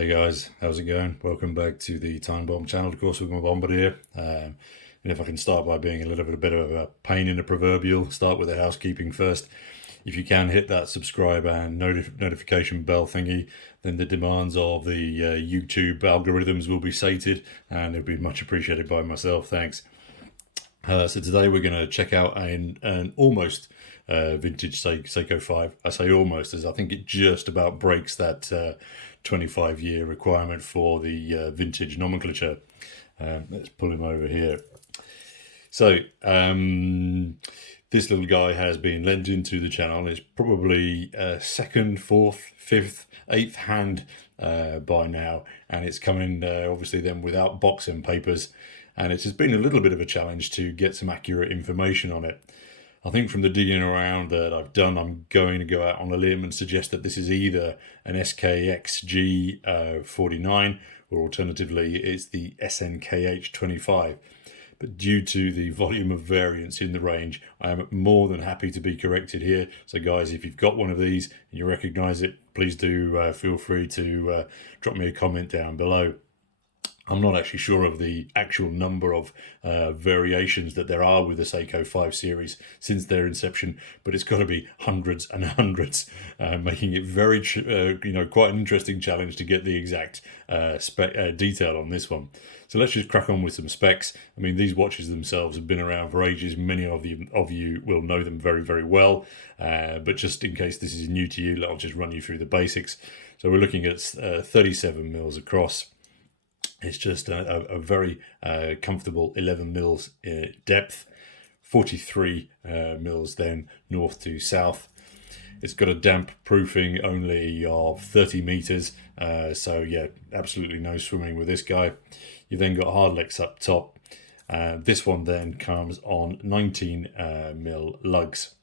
Hey guys, how's it going? Welcome back to the Time Bomb channel. Of course, with my Bombardier. And if I can start by being a little bit of a pain in the proverbial, start with the housekeeping first. If you can hit that subscribe and notification bell thingy, then the demands of the YouTube algorithms will be sated, and it'll be much appreciated by myself. Thanks. So today we're going to check out an almost vintage Seiko 5. I say almost as I think it just about breaks that 25-year requirement for the vintage nomenclature. Let's pull him over here. So this little guy has been lent into the channel. It's probably second, fourth, fifth, eighth hand by now, and it's coming obviously then without box and papers. And it has been a little bit of a challenge to get some accurate information on it. I think from the digging around that I've done, I'm going to go out on a limb and suggest that this is either an SKXG 49 or alternatively it's the SNKH 25. But due to the volume of variance in the range, I am more than happy to be corrected here. So guys, if you've got one of these and you recognize it, please do feel free to drop me a comment down below. I'm not actually sure of the actual number of variations that there are with the Seiko 5 series since their inception, but it's got to be hundreds and hundreds, making it very, quite an interesting challenge to get the exact detail on this one. So let's just crack on with some specs. I mean, these watches themselves have been around for ages. Many of you will know them very, very well, but just in case this is new to you, I'll just run you through the basics. So we're looking at 37 mils across. It's just a very comfortable 11 mils depth, 43 mils then north to south. It's got a damp proofing only of 30 meters, so yeah, absolutely no swimming with this guy. You've then got Hardlex up top. This one then comes on 19 mil lugs.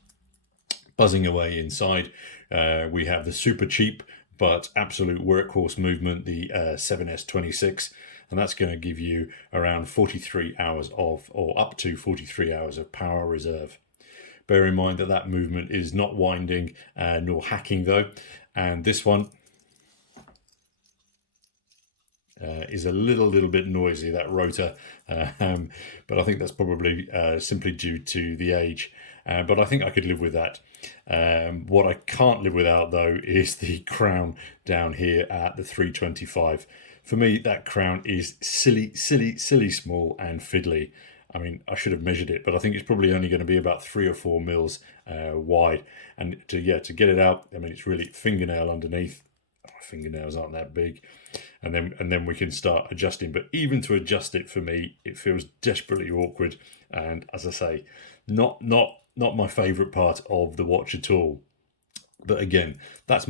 Buzzing away inside, we have the super cheap but absolute workhorse movement, the 7S26, and that's going to give you around 43 hours of, or up to 43 hours of power reserve. Bear in mind that that movement is not winding nor hacking though, and this one is a little bit noisy, that rotor, but I think that's probably simply due to the age. But I think I could live with that. What I can't live without though is the crown down here at the 325. For me, that crown is silly small and fiddly. I mean, I should have measured it, but I think it's probably only going to be about 3 or 4 mils wide. And to get it out, I mean, it's really fingernail underneath. My fingernails aren't that big. And then we can start adjusting. But even to adjust it, for me, it feels desperately awkward. And as I say, not my favourite part of the watch at all. But again, that's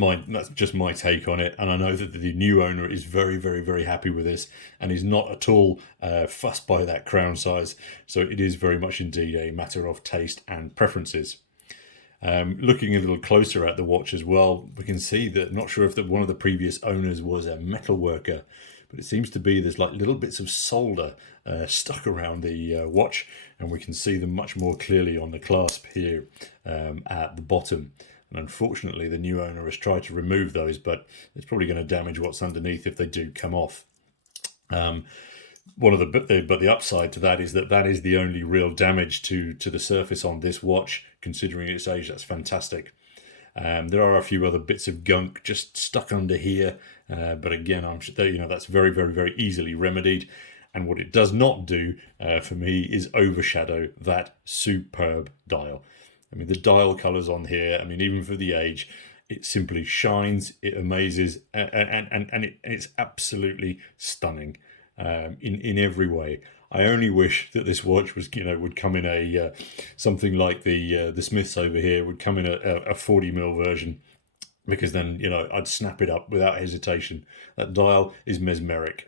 just my take on it, and I know that the new owner is very happy with this and is not at all fussed by that crown size. So it is very much indeed a matter of taste and preferences. Looking a little closer at the watch as well, we can see that, not sure if one of the previous owners was a metal worker, but it seems to be there's like little bits of solder stuck around the watch, and we can see them much more clearly on the clasp here at the bottom. And unfortunately, the new owner has tried to remove those, but it's probably going to damage what's underneath if they do come off. But the upside to that is that is the only real damage to the surface on this watch, considering its age. That's fantastic. There are a few other bits of gunk just stuck under here, but again, I'm sure that's very easily remedied. And what it does not do for me is overshadow that superb dial. I mean, the dial colours on here, I mean, even for the age, it simply shines, it amazes, and it's absolutely stunning in every way. I only wish that this watch was, would come in a something like the Smiths over here would come in a 40 mil version, because then I'd snap it up without hesitation. That dial is mesmeric.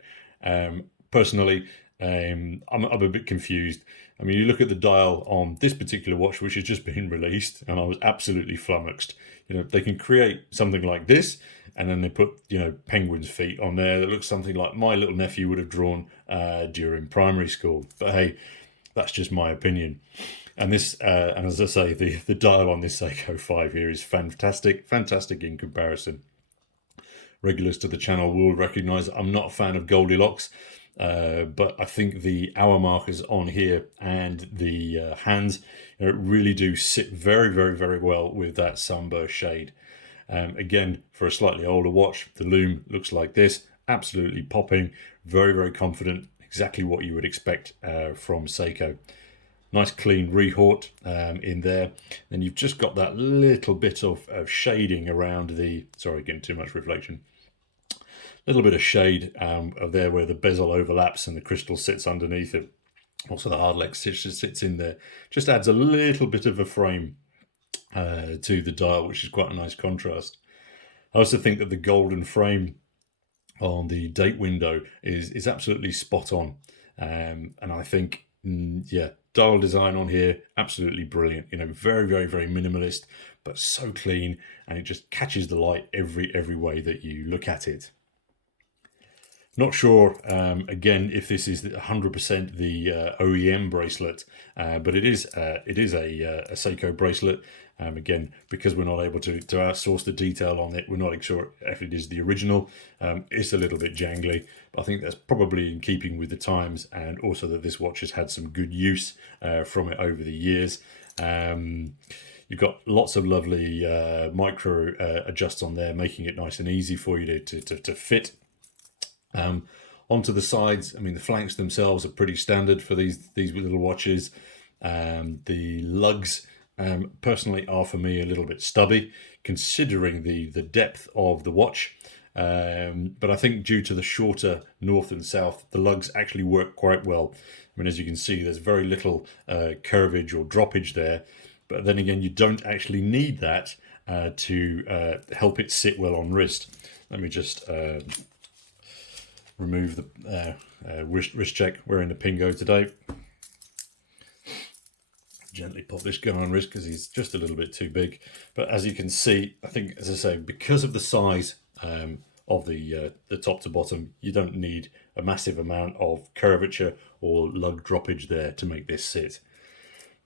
Personally, I'm a bit confused. I mean, you look at the dial on this particular watch, which has just been released, and I was absolutely flummoxed. They can create something like this, and then they put, penguin's feet on there that looks something like my little nephew would have drawn during primary school. But hey, that's just my opinion. And this, and as I say, the dial on this Seiko 5 here is fantastic in comparison. regulars to the channel will recognize I'm not a fan of Goldilocks, but I think the hour markers on here and the hands, really do sit very, very, very well with that sunburst shade. Again, for a slightly older watch, the lume looks like this, absolutely popping, very, very confident, exactly what you would expect from Seiko. Nice clean rehaut in there. Then you've just got that little bit of shading around the, sorry, getting too much reflection. Little bit of shade of there where the bezel overlaps and the crystal sits underneath it. Also the hard lex sits in there. Just adds a little bit of a frame to the dial, which is quite a nice contrast. I also think that the golden frame on the date window is absolutely spot on. And I think, yeah, dial design on here, absolutely brilliant. Very, very, very minimalist, but so clean, and it just catches the light every way that you look at it. Not sure, again, if this is 100% the OEM bracelet, but it is a Seiko bracelet. Again, because we're not able to outsource the detail on it, we're not sure if it is the original. It's a little bit jangly, but I think that's probably in keeping with the times, and also that this watch has had some good use from it over the years. You've got lots of lovely micro adjusts on there, making it nice and easy for you to fit. Onto the sides, I mean, the flanks themselves are pretty standard for these little watches. The lugs, personally, are for me a little bit stubby, considering the depth of the watch. But I think due to the shorter north and south, the lugs actually work quite well. I mean, as you can see, there's very little curvage or droppage there. But then again, you don't actually need that to help it sit well on wrist. Let me just remove the wrist check. Wearing the Pingo today. Gently pop this guy on wrist because he's just a little bit too big. But as you can see, I think, as I say, because of the size of the top to bottom, you don't need a massive amount of curvature or lug droppage there to make this sit.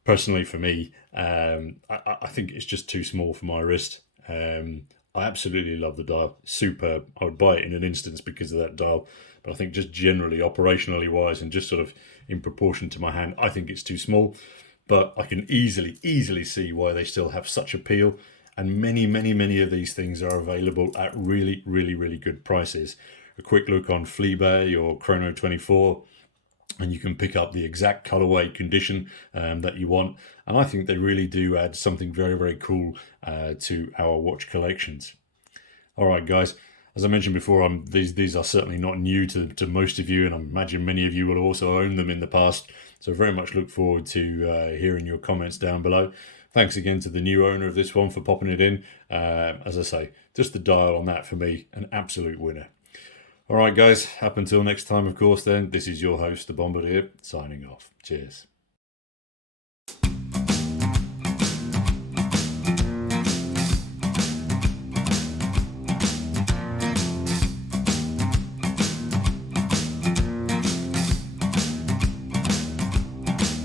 Personally, for me, I think it's just too small for my wrist. I absolutely love the dial, superb. I would buy it in an instance because of that dial, but I think just generally, operationally wise, and just sort of in proportion to my hand, I think it's too small. But I can easily see why they still have such appeal, and many of these things are available at really good prices. A quick look on Fleabay or Chrono24, and you can pick up the exact colorway condition that you want. And I think they really do add something very cool to our watch collections. All right, guys. As I mentioned before, these are certainly not new to most of you, and I imagine many of you will also own them in the past. So very much look forward to hearing your comments down below. Thanks again to the new owner of this one for popping it in. As I say, just the dial on that for me, an absolute winner. All right, guys, up until next time, of course, then, this is your host, the Bombardier, signing off. Cheers.